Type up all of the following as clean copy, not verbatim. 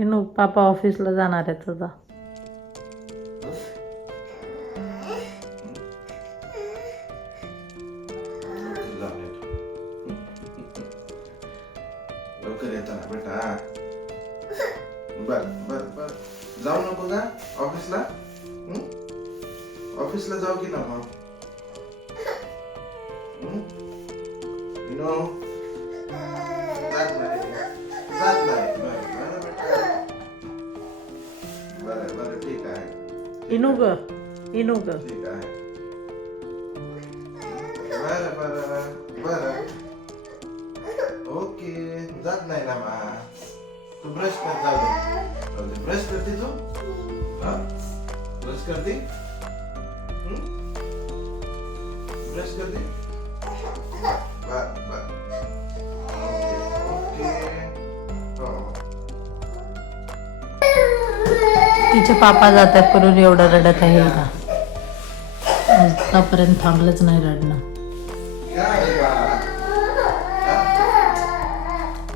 इनू पापा ऑफिसला जाणार आहेत आता. लवकर येतो ना बेटा. बर बर बर जाऊ नको का ऑफिसला? ऑफिसला जाऊ की नको? नो जात नाही जात नाही. बरं बेटा. बरं बरं ठीक आहे. इनू ग इनू ग. ठीक आहे. बरं बरं बरं ओके. जात नाही ना मा. तू ब्रश कर. जाऊ दे. ब्रश करते तू? हा ब्रश करते? ब्रश करते? बर बर ओके ओके. हो तिचे पापा जातात करून एवढं रडत आहे ना. आतापर्यंत थांबलंच नाही रडणं. काय बा?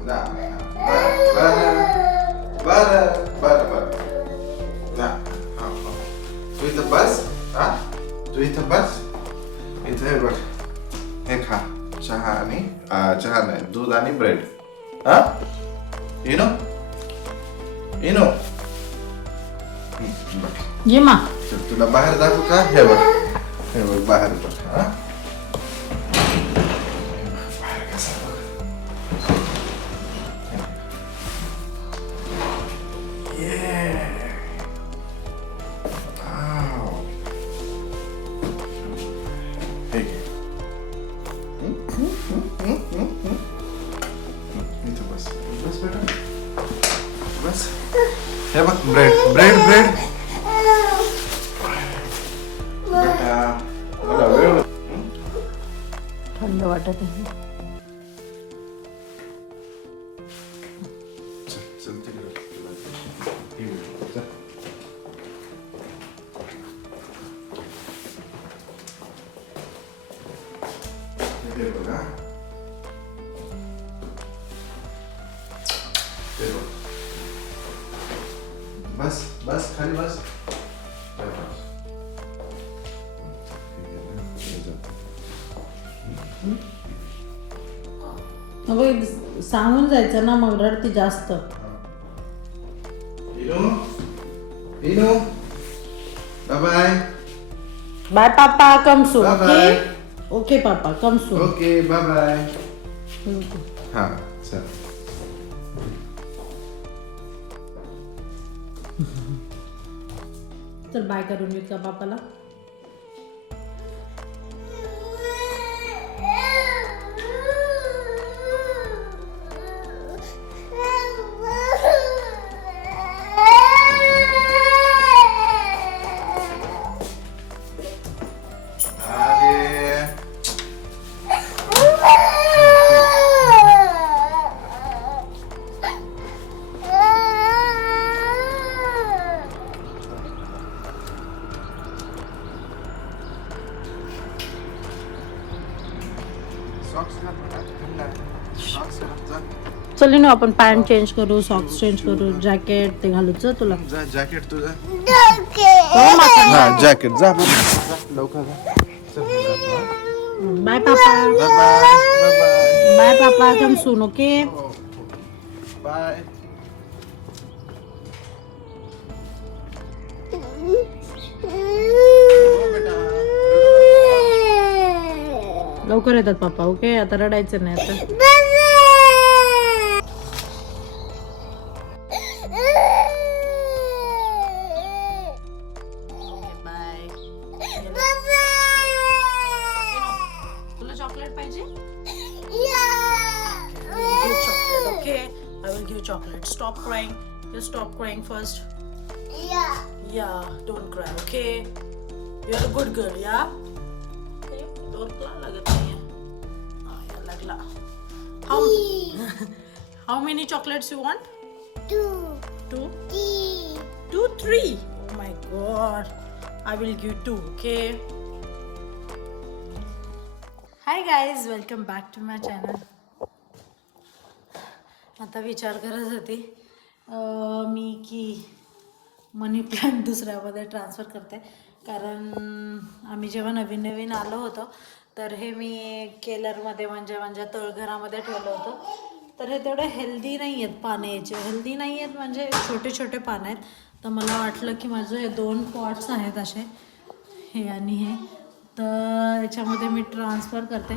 जा. बरं बरं बरं ना. तू इथं बस. हा तू इथं बस. इथं हे बघ. हे खा. चहा आणि चहा नाही दूध आणि ब्रेड. हा इनो इनो. बघ ये मा. चल तुला बाहेर दाखवू का? हे बघ हे बघ बाहेर बघ. हा बाहेर कसा बघ. ठीक आहे. इथं बस बस बेटा बस. हे बघ ब्रेड ब्रेड ब्रेड. बेटा मला वेळ. थंड वाटत आहे. चल तिकडे चल. हे बघा. हे बघ. बस बस खाली बस. अगं सांगून जायचं ना, मग रडती जास्त. इनो इनो बाय बाय. बाय पापा, come soon. Bye okay bye. Okay पापा, come soon. Okay bye bye. हा चल. चल बाय करून येऊ का पापाला? चल ना, आपण पॅन्ट चेंज करू, सॉक्स चेंज करू, जॅकेट ते घालूच तुला. जा जॅकेट तुझं. हो, हा जॅकेट जा लवकर जा. बाय पापा. बाय बाय बाय बाय पापा, कम सून. Okay bye. लवकर येतात पापा. ओके आता रडायचं नाही आता. तुला चॉकलेट पाहिजे? Okay, I will give chocolate. Stop crying. Just stop crying first. Yeah, don't cry. Okay. You're a good girl. Yeah. डोरला लागत नाहीये. या लागला. How many chocolates you want? Two. 2, 3. Oh my God. I will give 2. Okay. Hi guys, welcome back to my channel. आता विचार करत होती मी की मनी plant दुसऱ्यामध्ये ट्रान्सफर करते, कारण आम्ही जेव्हा नवीन नवीन आलो होतो तर हे मी केलरमध्ये म्हणजे माझ्या तळघरामध्ये ठेवलं होतं. तर हे तेवढे हेल्दी नाही आहेत पाने, याचे हेल्दी नाही आहेत म्हणजे छोटे छोटे पानं आहेत. तर मला वाटलं की माझं हे 2 पॉट्स आहेत असे, हे आणि हे, तर याच्यामध्ये मी ट्रान्सफर करते.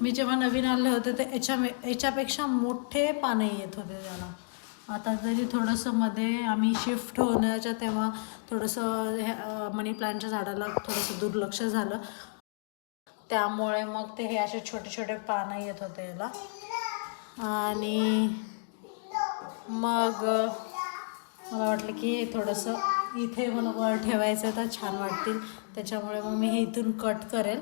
मी जेव्हा नवीन आले होते तर याच्यापेक्षा मोठे पाने येत होते त्याला. आता तरी थोडंसं मध्ये आम्ही शिफ्ट होण्याच्या तेव्हा थोडंसं मनी प्लांटच्या झाडाला थोडंसं दुर्लक्ष झालं, त्यामुळे मग ते हे असे छोटे छोटे पानं येत होते याला. आणि मग मला वाटलं की हे थोडंसं इथे मला वर ठेवायचं तर छान वाटतील, त्याच्यामुळे मग मी हे इथून कट करेल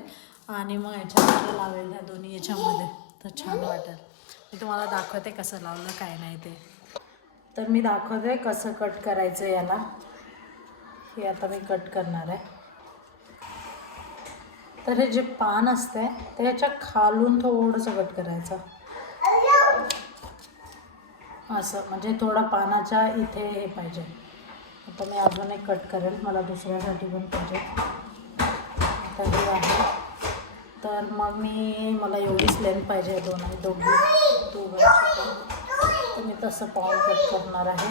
आणि मग याच्यामध्ये लावेल, ह्या दोन्ही याच्यामध्ये, तर छान वाटेल. मी तुम्हाला दाखवते कसं लावलं काय नाही ते. तर मी दाखवते कसं कट करायचं याला. हे आता मी कट करणार आहे. तर हे जे पान असते ते ह्याच्या खालून थोडंसं कट करायचं असं, म्हणजे थोडा पानाच्या इथे हे पाहिजे. आता मी अजून एक कट करेल, मला दुसऱ्यासाठी पण पाहिजे. आता हे आहे, तर मग मला एवढीच लेंथ पाहिजे दोघांची पण, तर मी तसं पाऊल कट करणार आहे.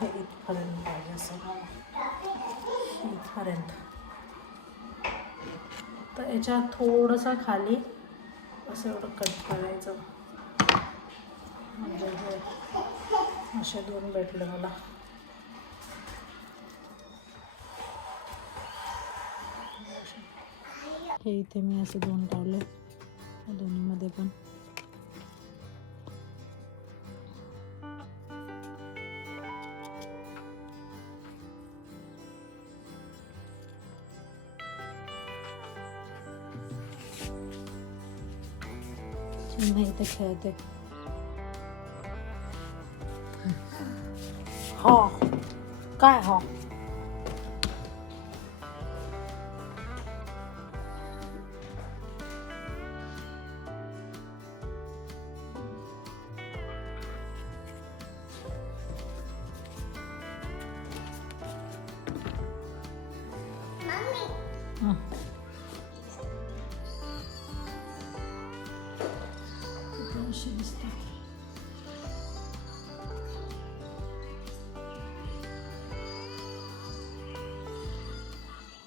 हे इथपर्यंत पाहिजे असं, इथपर्यंत. तर याच्यात थोडंसं खाली असं एवढं कट करायचं, म्हणजे हे असे 2 भेटले मला. हे इथे मी असे 2 लावले, दोन्हीमध्ये पण. नाही ते खेळते. हो काय हो, अशी दिसते.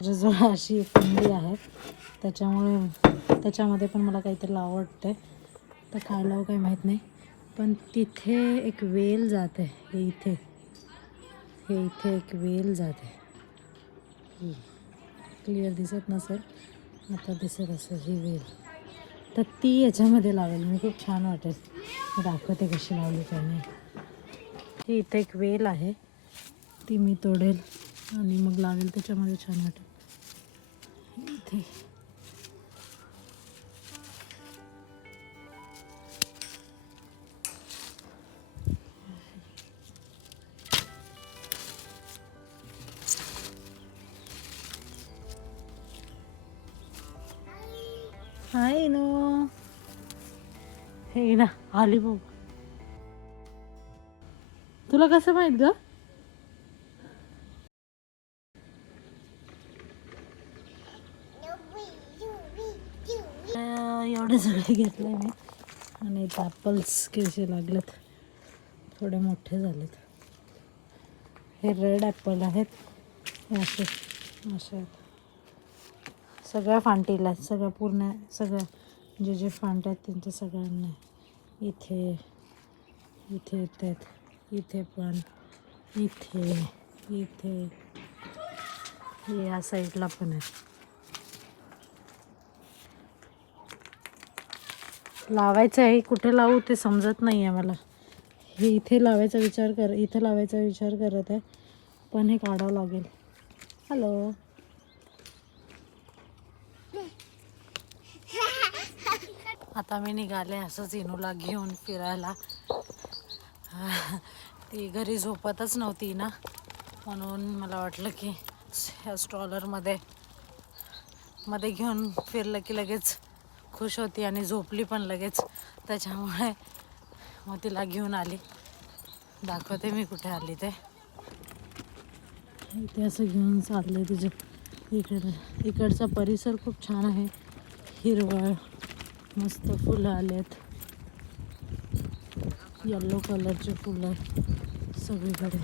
जवळ अशी एक कुंडी आहे, त्याच्यामध्ये पण मला काहीतरी लावं वाटतंय. तर काय लावू काही माहीत नाही, पण तिथे एक वेल जाते. हे इथे एक वेल जाते. क्लिअर दिसत नसेल, आता दिसत असेल ही वेल. तर ती याच्यामध्ये लावेल मी, खूप छान वाटेल. मी दाखवते कशी लावली काय नाही. ही इथे एक वेल आहे, ती मी तोडेल आणि मग लावेल त्याच्यामध्ये, छान वाटेल. इथे हाय नो, हे ना आली बघ. तुला कसं माहित ग? एवढे सगळे घेतले मी, आणि ॲपल्स कसे लागलेत, थोडे मोठे झालेत. हे रेड ॲपल आहेत, हे असे आहेत. सगळ्या फांटीला आहेत, सगळ्या जे फांट आहेत त्यांच्या सगळ्यांना. इथे येत आहेत, इथे पण, इथे या साईडला पण आहे. लावायचं आहे, कुठे लावू ते समजत नाही आहे मला. हे इथे लावायचा विचार करत आहे, पण हे काढावं लागेल. हॅलो, आता मी निघाले असंच इनूला घेऊन फिरायला. ती घरी झोपतच नव्हती ना, म्हणून मला वाटलं की ह्या स्ट्रॉलरमध्ये घेऊन फिरलं की लगेच खुश होती आणि झोपली पण लगेच. त्याच्यामुळे मग तिला घेऊन आली. दाखवते मी कुठे आली ते. इथे असं घेऊन चाललंय तिच्या. इकडचा परिसर खूप छान आहे. हिरवळ, मस्त फुलं आलेत. येल्लो कलरचे फुलं सगळीकडे.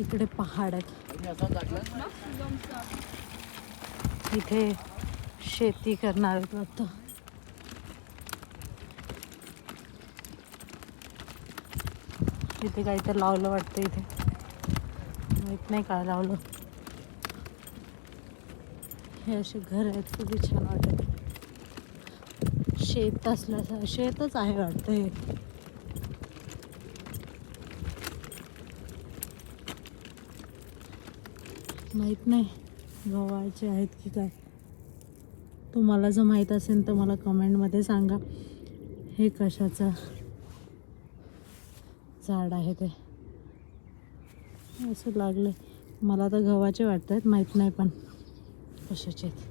इकडे पहाड आहेत. इथे शेती करणार आहेत वाटतं. इथे काहीतरी लावलं वाटतं. इथे माहित नाही काय लावलं. हे असे घर आहेत, किती छान वाटत. शेत असल्यासारखं, शेतच आहे वाटतं हे. माहित नाही गव्हाचे आहेत की काय. तुम्हाला जर माहीत असेल तर मला कमेंटमध्ये सांगा. हे कशाचं झाड आहे ते. असं लागलं. मला तर गव्हाचे वाटत आहेत, माहीत नाही पण कशाचे आहेत.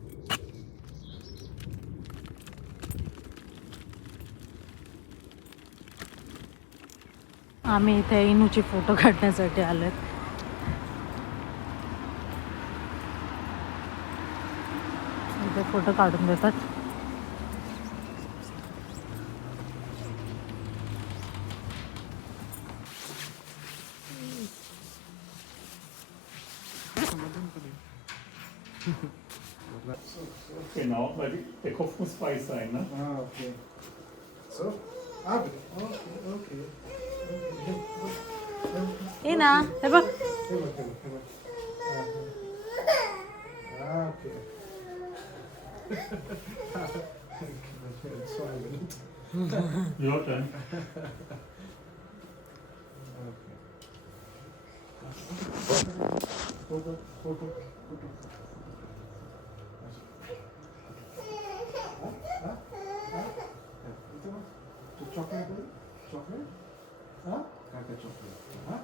आम्ही इथे इनूचे फोटो काढण्यासाठी आलोत. इथे फोटो काढून देतात. Genau, weil der Kopf muss frei sein, ne? Ah, okay. So? Okay. इना हे बघ. Okay. Ja, dann. Foto. Chocolate? Huh? Chocolate. Huh?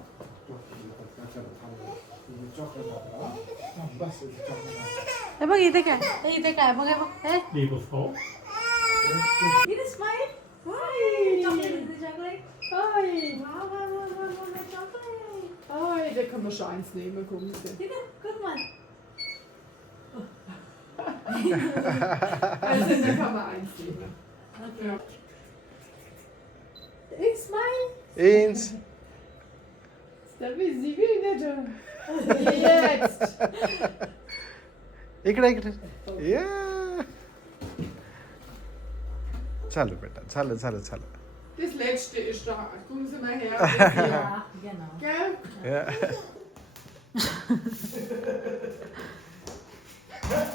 हे बघ इथे काय. इथे काय बघ. हे बघ. हे Liebe Frau. इथे smile. Hoi. Chocolate. Hoi. Wow, chocolate. Oh, da kann man schon eins nehmen, komm bitte. Iथे, guck mal. Also da kann man eins nehmen. Okay. Ja. Ich smile. Eins. Da will sie wieder. Jetzt. इकडे या. चालू बेटा, चालू. Das letzte ist da. Gucken Sie mal her. Das hier. Ja, genau. Gell? Ja.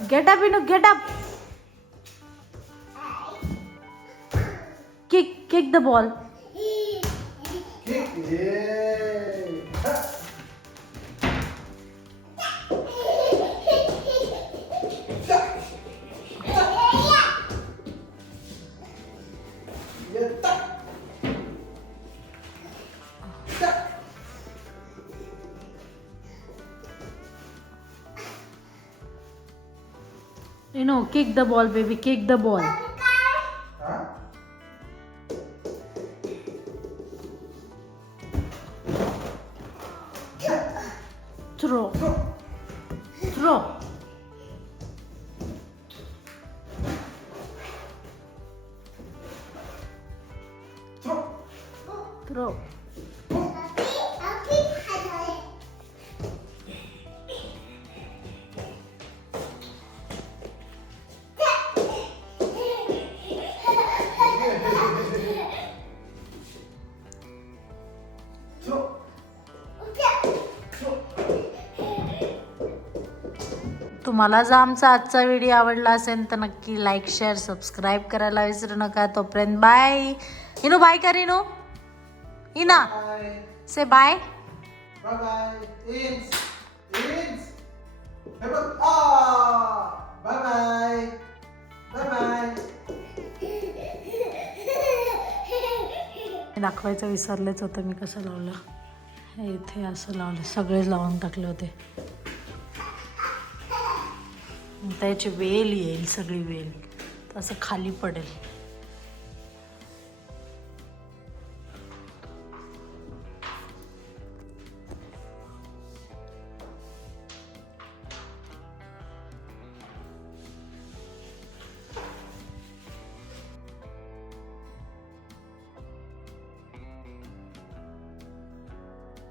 Get up, Inu, get up. Kick the ball. Inu, kick the ball, baby, kick the ball. Throw. तुम्हाला जर आमचा आजचा video आवडला असेल तर नक्की like share subscribe करायला विसरू नका. तोपर्यंत बाय. इनू बाय कर. इना से बाय. बाय. दाखवायचं विसरलेच होतं मी कसं लावलं. हे इथे असं लावलं. सगळेच लावून टाकले होते. त्याची वेल येईल, सगळी वेल असं खाली पडेल.